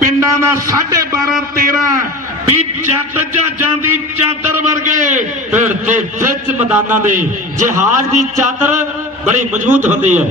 ਪਿੰਡਾਂ ਦਾ 12.5 13 ਵੀ ਜੱਟ ਜਹਾਜ਼ਾਂ ਦੀ ਚਾਦਰ ਵਰਗੇ। ਫਿਰ ਤੇ ਵਿੱਚ ਮੈਦਾਨਾਂ ਦੇ ਜਹਾਜ਼ ਦੀ ਚਾਦਰ ਬੜੀ ਮਜ਼ਬੂਤ ਹੁੰਦੀ ਹੈ।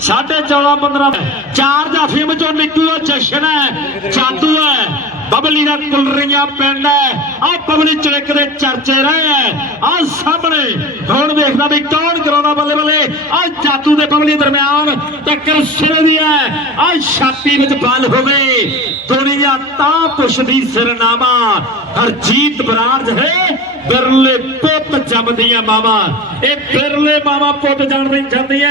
ਸਾਢੇ 14 15 ਚਾਰ ਜਾਫੀ ਵਿੱਚੋਂ ਨਿੱਕੂ ਦਾ ਜਸ਼ਨ ਹੈ, ਜਾਦੂ ਹੈ। ਬਬਲੀ ਦਾ ਕੁਲਰੀਆਂ ਪਿੰਡ ਹੈ। ਆ ਬਬਲੀ ਚੜਕ ਦੇ ਚਰਚੇ ਰਹੇ ਹੈ। ਆ ਸਾਹਮਣੇ ਹੁਣ ਵੇਖਦਾ ਵੀ ਕੌਣ ਕਰਾਉਂਦਾ ਬੱਲੇ ਬੱਲੇ। ਆ ਜਾਦੂ ਦੇ ਬਬਲੀ ਦਰਮਿਆਨ ਟੱਕਰ ਸਿਰੇ ਦੀ ਹੈ। ਆ ਛਾਤੀ ਵਿੱਚ ਬਲ ਹੋਵੇ ਦੁਨੀਆ ਤਾਂ ਪੁੱਛਦੀ ਸਿਰਨਾਮਾ। ਹਰਜੀਤ ਬਰਾੜ ਹੈ। ਬਿਰਲੇ ਪੁੱਤ ਜੰਮਦੀਆਂ ਮਾਵਾ। ਇਹ ਬਿਰਲੇ ਮਾਵਾ ਪੁੱਤ ਜਾਣਦੀ ਜਾਂਦੀਆਂ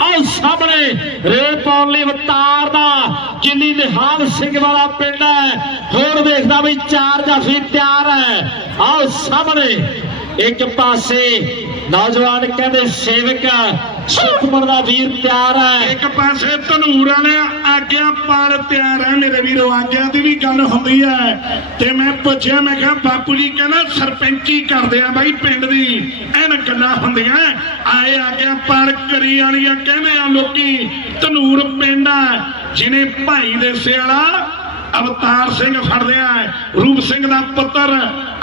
ਆਹ ਸਾਹਮਣੇ ਰੇ ਪਾਉਣ ਲਈ ਅਵਤਾਰ ਦਾ ਕਿੰਨੀ ਨਿਹਾਲ ਸਿੰਘ ਵਾਲਾ ਪਿੰਡ ਹੈ ਹੋਰ ਵੇਖਦਾ ਵੀ ਚਾਰ ਜਾਫੀ ਤਿਆਰ ਹੈ ਆਹ ਸਾਹਮਣੇ ਇੱਕ ਪਾਸੇ ਨੌਜਵਾਨ ਕਹਿੰਦੇ ਸੇਵਕ ਸੁਖਮਨ ਦਾ ਵੀਰ ਤਿਆਰ ਹੈ। ਇੱਕ ਪਾਸੇ ਧਨੂਰ ਵਾਲੇ ਆਗਿਆ ਪਾਲ ਤਿਆਰ ਹੈ ਮੇਰੇ ਵੀਰੋ, ਆਗਿਆ ਦੀ ਵੀ ਗੱਲ ਹੁੰਦੀ ਹੈ ਤੇ ਮੈਂ ਪੁੱਛਿਆ, ਮੈਂ ਕਿਹਾ, ਬਾਪੂ ਜੀ ਕਹਿੰਦਾ ਸਰਪੰਚੀ ਕਰਦੇ ਆ ਬਾਈ ਪਿੰਡ ਦੀ। ਐਨ ਗੱਲਾਂ ਹੁੰਦੀਆਂ। ਆਏ ਆਗਿਆ ਪਾਲ ਕਰੀ ਵਾਲੀਆਂ ਕਹਿੰਦੇ ਆ ਲੋਕੀ, ਧਨੂਰ ਪਿੰਡ ਆ ਜਿਹਨੇ ਭਾਈ ਦੇ ਸਿਆਲਾ ਅਵਤਾਰ ਸਿੰਘ ਫੜਦਿਆ ਹੈ ਰੂਪ ਸਿੰਘ ਦਾ ਪੁੱਤਰ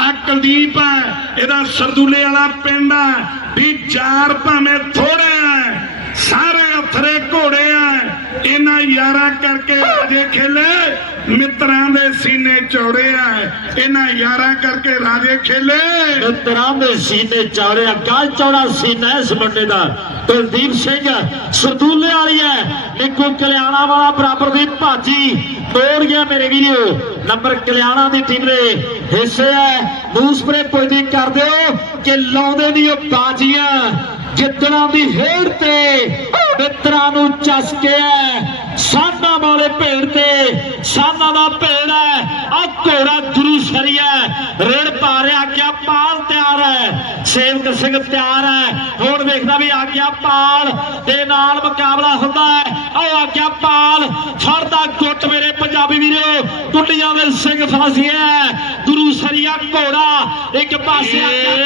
ਆ ਕੁਲਦੀਪ ਹੈ ਇਹਦਾ ਸਰਦੂਲੇ ਵਾਲਾ ਪਿੰਡ ਹੈ ਵੀ ਚਾਰ ਭਾਵੇਂ ਥੋੜੇ ਸਾਰੇ ਅਥਰੇ ਘੋੜੇ ਆ। ਇਹਨਾਂ ਯਾਰਾਂ ਕਰਕੇ ਰਾਜੇ ਖੇਲੇ। ਮਿੱਤਰਾਂ ਦੇ ਸੀਨੇ ਚੌੜੇ ਆ। ਇਹਨਾਂ ਯਾਰਾਂ ਕਰਕੇ ਰਾਜੇ ਖੇਲੇ। ਮਿੱਤਰਾਂ ਦੇ ਸੀਨੇ ਚੌੜਿਆ ਗਲ ਚੌੜਾ ਸੀਨਾ ਇਸ ਮੁੰਡੇ ਦਾ? ਕੁਲਦੀਪ ਸਿੰਘ, ਸਰਦੂਲੇ ਵਾਲੀ ਹੈ। ਨਿੱਕੂ ਕਲਿਆਣਾ ਵਾਲਾ ਬਰਾਬਰ ਦੀ ਭਾਜੀ। ਤੋੜ ਗਿਆ ਮੇਰੇ ਵੀਰੋ। ਨੰਬਰ ਕਲਿਆਣਾ ਦੀ ਟੀਮ ਦੇ ਹਿੱਸੇ ਹੈ। ਮੂਸਪਰੇ ਪੁੱਜਦੀ ਕਰ ਦਿਓ ਕਿ ਲਾਉਂਦੇ ਨਹੀਂ ਉਹ ਬਾਜੀਆਂ ਜਿੱਤਣਾ ਦੀ ਹੇੜ ਤੇ, ਮਿੱਤਰਾਂ ਨੂੰ ਚਸਕਿਆ ਸਾਨਾ ਵਾਲੇ ਭੇੜ ਤੇ, ਸਾਨਾ ਦਾ ਭੇੜ ਹੈ ਆ ਘੋੜਾ ਗੁਰੂ ਸਰੀਆ ਰੇੜ ਪਾ ਰਿਹਾ ਆਗਿਆ ਪਾਲ ਤਿਆਰ ਹੈ ਸੇਵਕ ਸਿੰਘ ਤਿਆਰ ਹੈ ਹੁਣ ਵੇਖਦਾ ਵੀ ਆਗਿਆ ਪਾਲ। ਦੇ ਨਾਲ ਮੁਕਾਬਲਾ ਹੁੰਦਾ ਹੈ ਆਓ ਆਗਿਆ ਪਾਲ। ਫੜਦਾ ਗੁੱਟ ਮੇਰੇ ਪੰਜਾਬੀ ਵੀਰੋ। ਟੁੱਟੀਆਂ ਦੇ ਸਿੰਘ ਫਸਿਆ ਗੁਰੂ ਸਰੀਆ ਘੋੜਾ। ਇੱਕ ਪਾਸੇ ਆਗਿਆ ਉਹ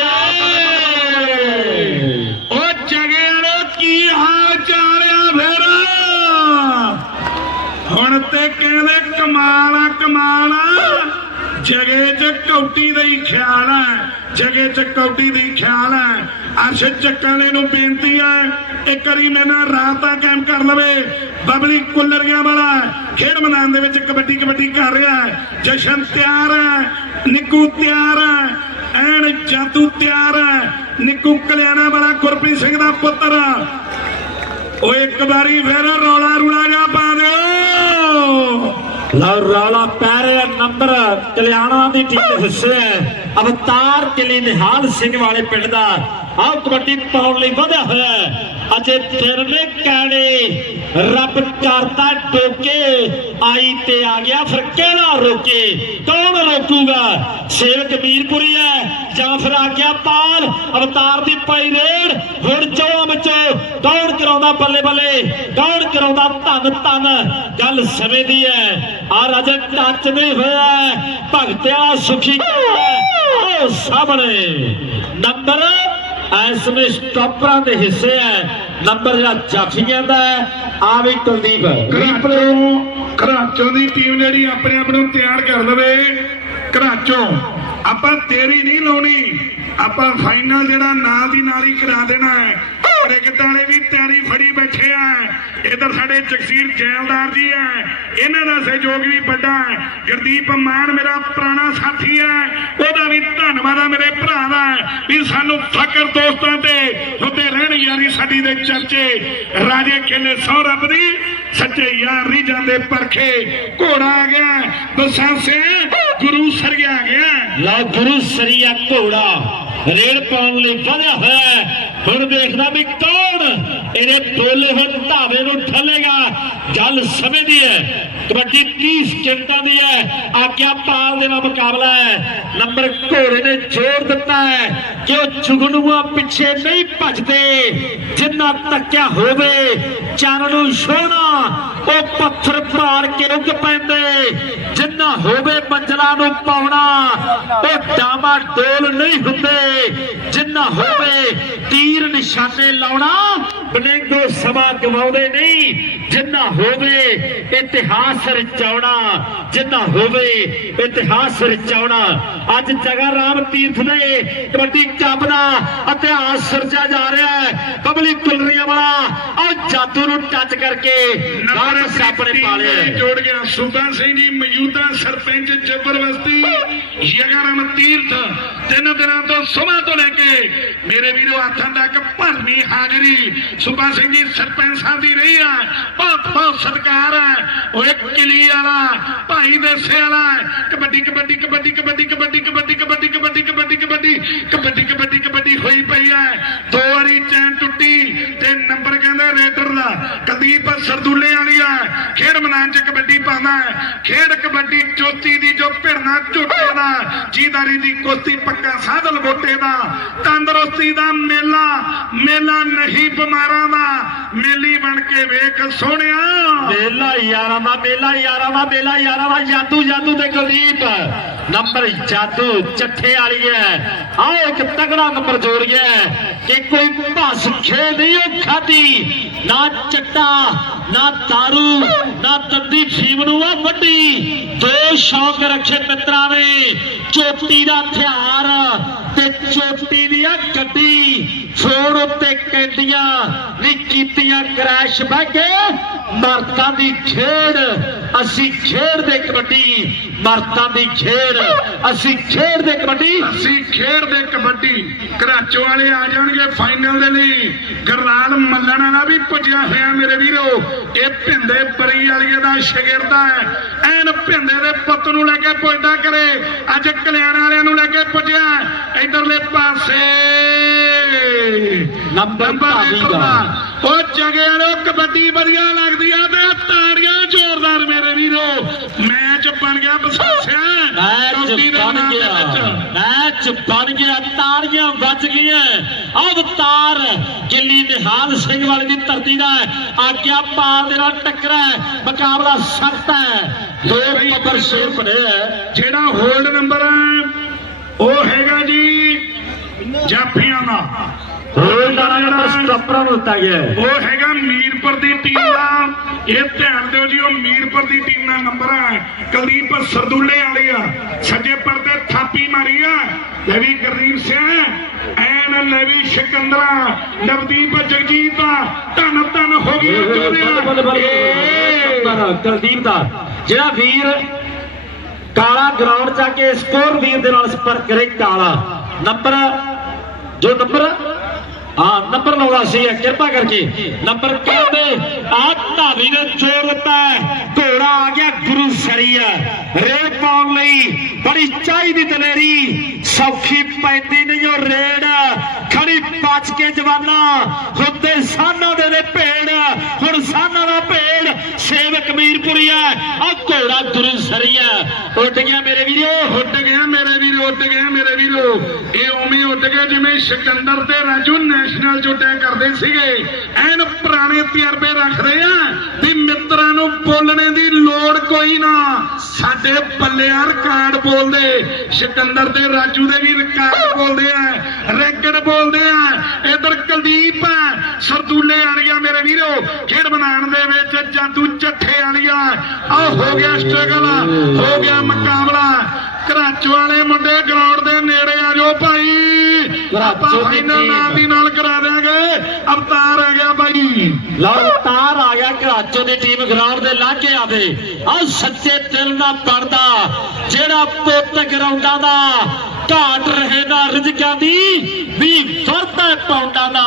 ਹੁਣ ਤੇ ਕਹਿੰਦੇ ਕਮਾਲ ਆ ਕਮਾਲ ਆ। ਜਗੇ ਚ ਕੌਟੀ ਦਾ ਹੀ ਖਿਆਲ ਹੈ ਜਗੇ ਚ ਕੌਟੀ ਦੀ ਖਿਆਲ ਹੈ ਅਰਸ਼ ਚੱਕਣੇ ਨੂੰ ਬੇਨਤੀ ਹੈ ਇੱਕ ਵਾਰੀ ਮੇਰੇ ਨਾਲ ਰਾਤ ਦਾ ਕਰ ਲਵੇ। ਬਬਲੀ ਕੁੱਲਰੀਆਂ ਵਾਲਾ ਖੇਡ ਮੈਦਾਨ ਦੇ ਵਿੱਚ ਕਬੱਡੀ ਕਬੱਡੀ ਕਰ ਰਿਹਾ। ਹੈ ਜਸ਼ਨ ਤਿਆਰ ਹੈ ਨਿੱਕੂ ਤਿਆਰ ਹੈ ਐਨ ਜਾਦੂ ਤਿਆਰ ਹੈ ਨਿੱਕੂ ਕਲਿਆਣਾ ਵਾਲਾ ਗੁਰਪ੍ਰੀਤ ਸਿੰਘ ਦਾ ਪੁੱਤਰ ਉਹ ਇੱਕ ਵਾਰੀ ਫੇਰ ਰੌਲਾ ਰੂਲਾ ਜਾ ਪਾ ਦਿਓ। ਲਓ ਰੌਲਾ ਪੈ ਰਿਹਾ ਨੰਬਰ ਕਲਿਆਣਾ ਦੀ ਟੀਮ ਹਿੱਸੇ ਹੈ। ਅਵਤਾਰ ਕਿਲੀ ਨਿਹਾਲ ਸਿੰਘ ਵਾਲੇ ਪਿੰਡ ਦਾ ਆਹ ਕਬੱਡੀ ਪਾਉਣ ਲਈ ਵਧਿਆ ਹੋਇਆ ਹੈ। ਅਜੇ ਤਿਰਨੇ ਕਾੜੇ ਰੱਬ ਕਰਤਾ ਟੋਕੇ, ਆਈ ਤੇ ਆ ਗਿਆ ਫਿਰ ਕਿਹੜਾ ਰੋਕੇ, ਕੌਣ ਰੋਕੂਗਾ? ਸੇਵਕ ਮੀਰਪੁਰੀ ਹੈ, ਜਾਂ ਫਿਰ ਆ ਗਿਆ ਪਾਲ, ਅਵਤਾਰ ਦੀ ਪਾਈ ਰੇੜ ਹੁਣ ਚੋਂ ਵਿੱਚੋਂ ਕੌਣ ਕਰਾਉਂਦਾ ਬੱਲੇ ਬੱਲੇ, ਕੌਣ ਕਰਾਉਂਦਾ ਧਨ ਧਨ, ਗੱਲ ਸਮੇਂ ਦੀ ਹੈ ਆ ਰਾਜੇ ਟੱਚ ਨਹੀਂ ਹੋਇਆ ਭਗਤਿਆ ਸੁਖੀ ਉਹ ਸਾਹਮਣੇ, ਨੰਬਰ ਐਸਮੇ ਸਟਾਪਰਾਂ ਦੇ ਹਿੱਸੇ ਹੈ ਨੰਬਰ ਜਿਹੜਾ ਜਾਫੀਆਂ ਦਾ ਹੈ। ਆ ਵੀ ਕੁਲਦੀਪ ਘਰਾਚੋਂ ਘਰਾਚੋਂ ਦੀ ਟੀਮ ਜਿਹੜੀ ਆਪਣੇ ਆਪ ਨੂੰ ਤਿਆਰ ਕਰ ਲਵੇ ਘਰਾਚੋਂ। ਆਪਾਂ ਤੇਰੀ ਨਹੀਂ ਲਾਉਣੀ ਆਪਾਂ ਫਾਈਨਲ ਜਿਹੜਾ ਨਾਲ ਦੀ ਨਾਲ ਹੀ ਕਰਾ ਦੇਣਾ ਹੈ। ਕ੍ਰਿਕਟ ਵਾਲੇ ਵੀ ਤਿਆਰੀ ਇਧਰ ਸਾਡੇ ਜਗਸੀਰ ਜੈਲਦਾਰ ਜੀ ਹੈ, ਇਹਨਾਂ ਦਾ ਸਹਿਯੋਗ ਵੀ ਵੱਡਾ ਹੈ। ਗੁਰਦੀਪ ਮਾਨ ਮੇਰਾ ਪੁਰਾਣਾ ਸਾਥੀ ਹੈ, ਉਹਦਾ ਵੀ ਧੰਨਵਾਦ ਆ ਮੇਰੇ ਭਰਾ ਦਾ ਵੀ ਸਾਨੂੰ ਫਕਰ ਦੋਸਤਾਂ ਤੇ ਹੁੰਦੇ ਰਹਿਣ ਯਾਰੀ ਸਾਡੀ ਦੇ ਚਰਚੇ। ਰਾਜੇ ਖੇਲੇ ਸੌ ਰੱਬ ਦੀ ਸੱਚੇ ਯਾਰ ਨਹੀਂ ਜਾਂਦੇ ਪਰਖੇ, ਘੋੜਾ ਆ ਗਿਆ। ਬਸਾਸੇ ਗੁਰੂ ਸਰਗਿਆ ਗਿਆ। ਲਾ ਗੁਰੂ ਸਰੀਆ ਘੋੜਾ ਰੇੜ ਪਾਉਣ ਲਈ ਵਧਿਆ ਹੋਇਆ ਹੈ। ਹੁਣ ਦੇਖਦਾ ਵੀ ਕੌਣ ਇਹਦੇ ਬੋਲੇ ਹੋਏ ਧਾਵੇ ਨੂੰ ਠੱਲੇਗਾ। ਗੱਲ ਸਮੇਂ ਦੀ ਹੈ। ਕਬੱਡੀ 30 ਸਕਿੰਟਾਂ ਦੀ ਹੈ। ਆਗਿਆ ਪਾਲ ਦੇ ਨਾਲ ਮੁਕਾਬਲਾ ਹੈ। ਨੰਬਰ ਘੋੜੇ ਨੇ ਜੋਰ ਦਿੱਤਾ ਹੈ ਕਿ ਉਹ ਚੁਗਨੂਆਂ ਪਿੱਛੇ ਨਹੀਂ ਭੱਜਦੇ। ਜਿੰਨਾ ਤੱਕਿਆ ਹੋਵੇ, ਚੰਨ ਨੂੰ ਛੋਣਾ, ਉਹ ਪੱਥਰ ਭਾਰ ਕੇ ਰੁਕ ਪੈਂਦੇ। ਜਿੰਨਾ ਹੋਵੇ ਮੰਜ਼ਲਾਂ ਨੂੰ ਪਾਉਣਾ ਉਹ ਡਾਮਾ ਡੋਲ ਨਹੀਂ ਹੁੰਦੇ। ਜਿੰਨਾ ਹੋਵੇ ਤੀਰ ਨਿਸ਼ਾਨੇ ਲਾਉਣਾ। ਬਲਿੰਗੋ ਸਮਾਂ ਗਵਾਉਂਦੇ ਨਹੀਂ ਜਿੰਨਾ ਹੋਵੇ ਇਤਿਹਾਸ ਰਚਾਉਣਾ ਜਿੰਨਾ ਹੋਵੇ ਇਤਿਹਾਸ ਰਚਾਉਣਾ। ਅੱਜ ਜਗਾ ਰਾਮ ਤੀਰਥ ਦੇ ਕਬੱਡੀ ਕੱਪ ਦਾ ਇਤਿਹਾਸ ਸਿਰਜਿਆ ਜਾ ਰਿਹਾ ਹੈ। ਕਬਲੀ ਕੁਲਰੀਆਂ ਵਾਲਾ ਔਰ ਜਾਦੂ ਨੂੰ ਟੱਚ ਕਰਕੇ ਵਾਪਸ ਆਪਣੇ ਪਾ ਲਿਆ ਹੈ। ਜੋੜ ਗਿਆ ਸੂਬਾ ਸਿੰਘ ਜੀ ਮੌਜੂਦਾ ਸਰਪੰਚ ਜ਼ਬਰਦਸਤੀ ਯਗਰਮ ਤੀਰਥ ਤਿੰਨ ਦਿਨਾਂ ਤੋਂ ਸਵੇਰ ਤੋਂ ਲੈ ਕੇ ਮੇਰੇ ਵੀਰੋ ਹੱਥਾਂ ਤੱਕ ਭਰਮੀ ਹਾਜ਼ਰੀ ਸੂਬਾ ਸਿੰਘ ਜੀ ਸਰਪੰਚ ਸਾਹਿਬ ਦੀ ਰਹੀ ਆ ਬਹੁਤ ਬਹੁਤ ਸਤਿਕਾਰ ਹੈ ਓਏ ਕਿਲੀ ਵਾਲਾ ਭਾਈ ਦੇਸੇ ਵਾਲਾ ਕਬੱਡੀ ਕਬੱਡੀ ਕਬੱਡੀ ਕਬੱਡੀ ਕਬੱਡੀ ਕਬੱਡੀ ਕਬੱਡੀ ਕਬੱਡੀ ਕਬੱਡੀ ਕਬੱਡੀ ਕਬੱਡੀ ਕਬੱਡੀ ਕਬੱਡੀ ਹੋਈ ਪਈ ਹੈ ਦੋ ਵਾਰੀ ਚੈਨ ਟੁੱਟੀ ਤੇ ਨੰਬਰ ਕਹਿੰਦੇ ਰੇਡਰ ਦਾ ਕੁਲਦੀਪ ਸਰਦੂਲੇ ਵਾਲੀ ਆ ਖੇਡ ਮੈਦਾਨ ਚ ਕਬੱਡੀ ਪਾਉਂਦਾ ਖੇਡ ਕਬੱਡੀ ਚੋਤੀ ਦੀ ਜੋ ਭਿੜਨਾ ਝੋਟੇ ਦਾ ਜੀਦਾਰੀ ਦੀ ਕੁਸ਼ਤੀ ਪੱਕਾ ਸਾਧਲ ਗੋਟੇ ਦਾ ਤੰਦਰੁਸਤੀ ਦਾ ਮੇਲਾ ਮੇਲਾ ਨਹੀਂ ਬਿਮਾਰਾਂ ਦਾ, ਮੇਲੀ ਬਣ ਕੇ ਵੇਖ ਸੋਹਣਿਆ। ਮੇਲਾ ਯਾਰਾਂ ਦਾ, ਮੇਲਾ ਯਾਰਾਂ ਦਾ, ਮੇਲਾ ਯਾਰਾਂ ਦਾ, ਜਾਦੂ ਜਾਦੂ ਤੇ ਕੁਲਦੀਪ। ਨੰਬਰ ਜਾਦੂ, ਚੱਠੇ ਵਾਲੀ ਹੈ। ਆਹ ਇੱਕ ਤਗੜਾ ਨੰਬਰ ਜੋੜ ਗਿਆ ਕਿ ਕੋਈ ਭਸ ਖੇ ਨਹੀਂ ਉਹ ਖਾਦੀ। ਨਾ ਚੱਟਾ, ਨਾ दारू ਨਾ ਤੰਦੀ ਫੀਮ ਨੂੰ ਉਹ ਵੱਡੀ ਦੋ ਸ਼ੌਕ ਰੱਖੇ ਮਿੱਤਰਾਂ ਨੇ, ਚੋਟੀ ਦਾ ਹਥਿਆਰ ਤੇ ਚੋਟੀ ਦੀਆਂ ਗੱਡੀ ਫੋਨ ਉੱਤੇ ਕੈਂਡੀਆਂ ਨੀ ਕੀਤੀਆਂ ਕ੍ਰੈਸ਼ ਬਹਿ ਕੇ। ਮਰਦਾਂ ਦੀ ਖੇਡ, ਅਸੀਂ ਖੇਡਦੇ ਕਬੱਡੀ। ਮਰਦਾਂ ਦੀ ਖੇਡ, ਅਸੀਂ ਖੇਡਦੇ ਕਬੱਡੀ। ਅਸੀਂ ਖੇਡਦੇ ਕਬੱਡੀ। ਕਰਾਚੋ ਵਾਲੇ ਆ ਜਾਣਗੇ ਫਾਈਨਲ ਦੇ ਲਈ। ਗਰਨਾਲ ਮੱਲਣ ਵਾਲਾ ਵੀ ਪੁੱਜਿਆ ਹੋਇਆ ਮੇਰੇ ਵੀਰੋ। ਇਹ ਭਿੰਦੇ ਬਰੀ ਵਾਲੀਏ ਦਾ ਸ਼ਾਗਿਰਦ ਹੈ। ਐਨ ਭਿੰਦੇ ਦੇ ਪੁੱਤ ਨੂੰ ਲੈ ਕੇ ਪੁੱਜਦਾ ਕਰੇ। ਅੱਜ ਕਲਿਆਣ ਵਾਲਿਆਂ ਨੂੰ ਲੈ ਕੇ ਪੁੱਜਿਆ। ਇਧਰਲੇ ਪਾਸੇ ਨੰਬਰ ਭਾਵੀ ਦਾ। ਉਹ ਜਗੇ ਵਾਲੋ ਕਬੱਡੀ ਵਧੀਆ ਲੱਗਦੀ ਆ ਤੇ ਤਾੜੀਆਂ ਜ਼ੋਰਦਾਰ ਮੇਰੇ ਵੀਰੋ। ਮੈਚ ਬਣ ਗਿਆ ਬਸਾਸਿਆ ਮੈਚ ਬਣ ਗਿਆ। ਮੈਚ ਬਣ ਗਿਆ। ਤਾੜੀਆਂ ਵੱਜ ਗਈਆਂ। ਅਵਤਾਰ ਗਿੱਲੀ ਨਿਹਾਲ ਸਿੰਘ ਵਾਲੇ ਦੀ ਧਰਤੀ ਦਾ। ਆਗਿਆ ਪਾਰ ਦੇ ਨਾਲ ਟੱਕਰ ਹੈ। ਮੁਕਾਬਲਾ ਸਖਤ ਹੈ। ਦੋ ਪੱਧਰ ਸ਼ੇਰ ਬਣੇ ਹੈ। ਜਿਹੜਾ ਹੋਲਡ ਨੰਬਰ ਹੈ ਉਹ ਹੈਗਾ ਜੀ ਜਾਫੀਆਂ ਦਾ ਦਾ ਸਟਾਪਰਾਂ ਨੂੰ ਦਿੱਤਾ ਗਿਆ ਉਹ ਹੈਗਾ ਮੀਰਪੁਰ ਦੀ ਟੀਮ ਦਾ ਇਹ ਧਿਆਨ ਦਿਓ ਜੀ ਉਹ ਮੀਰਪੁਰ ਦੀ ਟੀਮ ਦਾ ਨੰਬਰ ਹੈ ਕੁਲਦੀਪ ਸਰਦੂਲੇ ਵਾਲੀ ਆ ਸੱਜੇ ਪਰਦੇ ਥਾਪੀ ਮਾਰੀ ਆ ਲੈ ਵੀ ਗੁਰਦੀਪ ਸਿੰਘ ਐਨ ਲੈ ਵੀ ਸਿਕੰਦਰਾ ਨਵਦੀਪ ਜਗਜੀਤ ਧੰਨ ਧੰਨ ਹੋ ਕੁਲਦੀਪ ਦਾ ਜਿਹੜਾ ਵੀਰ ਕਾਲਾ ਗਰਾਊਂਡ ਚ ਆ ਕੇ ਸਕੋਰ ਵੀਰ ਦੇ ਨਾਲ ਸੰਪਰਕ ਕਰੇ ਕਾਲਾ ਨੰਬਰ ਜੋ ਨੰਬਰ ਹਾਂ, ਨੰਬਰ ਲਾਉਣਾ ਸੀ ਕਿਰਪਾ ਕਰਕੇ। ਨੰਬਰ ਕਹਿੰਦੇ ਆ ਧਾਵੀ ਨੇ ਜੋੜ ਦਿੱਤਾ ਘੋੜਾ ਆ ਗਿਆ ਗੁਰੂ ਸਰੀਆ। ਰੇਡ ਪਾਉਣ ਲਈ ਬੜੀ ਚਾਹੀਦੀ ਦਲੇਰੀ। ਸੌਖੀ ਪੈਂਦੀ ਨਹੀਂ ਉਹ ਰੇਡ। ਖੜੀ ਬਚ ਕੇ ਜਵਾਨਾ, ਹੁੰਦੇ ਸਾਨਾਂ ਦੇ ਨੇ ਭੇੜ ਹੁਣ ਸਾਨਾਂ ਦਾ ਭੇੜ ਸੇਵਕ ਮੀਰਪੁਰੀਆ ਆ ਘੋੜਾ ਗੁਰੂ ਸਰੀਆ। ਉੱਡ ਗਿਆ ਮੇਰੇ ਵੀਰੋ ਉੱਡ ਗਿਆ ਮੇਰੇ ਵੀਰੋ ਉੱਡ ਗਿਆ ਮੇਰੇ ਵੀਰੋ। ਇਹ ਉਵੇਂ ਉੱਡ ਗਿਆ ਜਿਵੇਂ ਸਿਕੰਦਰ ਤੇ ਰਾਜੂ ਨੈਸ਼ਨਲ ਜੁੱਟਿਆ ਕਰਦੇ ਸੀਗੇ। ਐਨ ਪੁਰਾਣੇ ਤਜਰਬੇ ਰੱਖਦੇ ਆ ਵੀ ਮਿੱਤਰਾਂ ਨੂੰ ਬੋਲਣੇ ਦੀ ਲੋੜ ਕੋਈ ਨਾ। ਸਾਡੇ ਪੱਲਿਆਂ ਰਿਕਾਰਡ ਬੋਲਦੇ, ਸਿਕੰਦਰ ਤੇ ਰਾਜੂ ਦੇ ਵੀ ਰਿਕਾਰਡ ਬੋਲਦੇ ਆ ਰੈਕਡ ਬੋਲਦੇ ਆ। ਇਧਰ ਕੁਲਦੀਪ, ਸਰਦੂਲੇ ਵਾਲੀਆਂ ਮੇਰੇ ਵੀਰੋ। ਖੇਡ ਮੈਦਾਨ ਦੇ ਵਿੱਚ ਜਾਦੂ ਚੱਠੇ ਆਣੀਆਂ ਆ ਹੋ ਗਿਆ ਸਟਰਗਲ ਹੋ ਗਿਆ ਘਰਾਚੋ ਵਾਲੇ ਮੁੰਡੇ ਗਰਾਊਂਡ ਦੇ ਨੇੜੇ ਆ ਜਾਓ ਭਾਈ। ਆਪਾਂ ਦੀ ਫਾਈਨਲ। ਨਾਲ ਦੀ ਨਾਲ ਕਰਾ ਦਿਆਂਗੇ। ਅਵਤਾਰ ਆ ਗਿਆ ਬਾਈ ਲਗਾਤਾਰ ਆ ਗਿਆ ਘਰਾਚੋ ਦੀ ਟੀਮ ਗਰਾਊਂਡ ਦੇ ਲਾਗੇ ਆਵੇ। ਆ ਸੱਚੇ ਦਿਲ ਦਾ ਪਰਦਾ ਜਿਹੜਾ ਪੁੱਤ ਗਰਾਊਂਡਾਂ ਦਾ ਘਾਟ ਰਹੇ ਨਾ ਦੀ ਵੀ ਵਰਤਾ ਪੌਂਡਾਂ ਦਾ।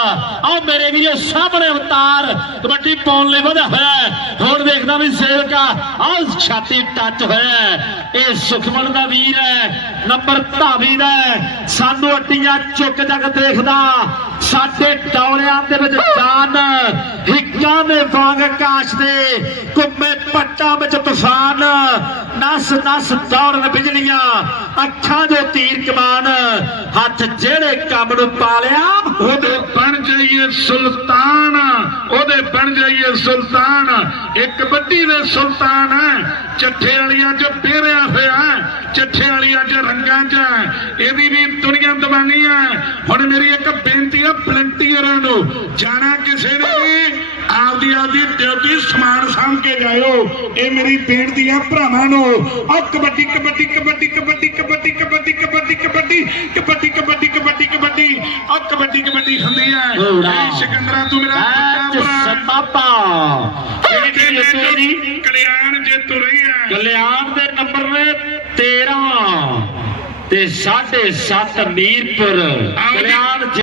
ਆ ਮੇਰੇ ਵੀਰੋ ਸਾਹਮਣੇ ਅਵਤਾਰ ਕਬੱਡੀ ਪਾਉਣ ਲਈ ਵਧਿਆ ਹੋਇਆ ਹੈ। ਦੇਖਦਾ ਵੀ ਸੇਵਕਾ ਆ ਛਾਤੀ ਟੱਚ ਹੋਇਆ ਇਹ ਸੁਖਮਨ ਦਾ ਵੀਰ ਹੈ, ਨੰਬਰ ਧਾਵੀ ਦਾ ਸਾਨੂੰ ਅੱਡੀਆਂ ਚੁੱਕ ਜਗ ਦੇਖਦਾ। ਸਾਡੇ ਟੌਲਿਆਂ ਦੇ ਵਿੱਚ ਜਾਨ, ਹਿੱਕਾਂ ਦੇ ਵਾਂਗ ਕਾਸ਼ ਦੇ ਕੁੰਮੇ ਪੱਟਾਂ ਵਿੱਚ ਤੂਫਾਨ ਨਸ ਨਸ ਦੌੜਨ ਬਿਜਲੀਆਂ, ਅੱਖਾਂ ਜੋ ਤੀਰ ਕਮਾਨ, ਹੱਥ ਜਿਹੜੇ ਕੰਮ ਨੂੰ ਪਾਲਿਆ, ਉਹਦੇ ਬਣ ਜਾਈਏ ਸੁਲਤਾਨ, ਉਹਦੇ ਬਣ ਜਾਈਏ ਸੁਲਤਾਨ, ਇੱਕ ਵੱਡੀ ਦੇ ਸੁਲਤਾਨ ਹੈ, ਚੱਠੇ ਵਾਲੀਆਂ ਚ ਪਹਿਰਿਆ ਹੋਇਆ ਚੱਠੇ ਵਾਲੀਆਂ ਚ ਰੰਗਾਂ ਚ ਇਹਦੀ ਵੀ ਦੁਨੀਆ ਦਵਾਨੀ ਹੈ। ਹੁਣ ਮੇਰੀ ਇੱਕ ਬੇਨਤੀ ਹੈ ਵਲੰਟੀਅਰਾਂ ਨੂੰ, ਜਾਣਾ ਕਿਸੇ ਨੇ ਆਪਦੀ ਆਪਦੀ ਡਿਊਟੀ ਸਮਾਨ ਸਾਂਭ ਕੇ ਜਾਇਓ। ਇਹ ਮੇਰੀ ਬੇਨਤੀ ਹੈ ਭਰਾਵਾਂ ਨੂੰ ਆ ਕਬੱਡੀ ਕਬੱਡੀ ਕਬੱਡੀ ਕਬੱਡੀ ਕਬੱਡੀ ਕਬੱਡੀ ਕਬੱਡੀ ਕਬੱਡੀ ਕਬੱਡੀ ਕਬੱਡੀ ਕਬੱਡੀ ਕਬੱਡੀ ਆ ਕਬੱਡੀ ਕਬੱਡੀ ਹੁੰਦੀ ਹੈ ਸਿਕੰਦਰਾ ਤੂੰ ਮੇਰਾ ਸਪਾਪਾ ਜੀ ਕਲਿਆਣ ਜੇਤੂ ਰਹੀ ਹੈ ਕਲਿਆਣ ਦੇ ਨੰਬਰ ਨੇ 13 ਤੇ 7.5 ਮੀਰਪੁਰ ਕਲਿਆਣ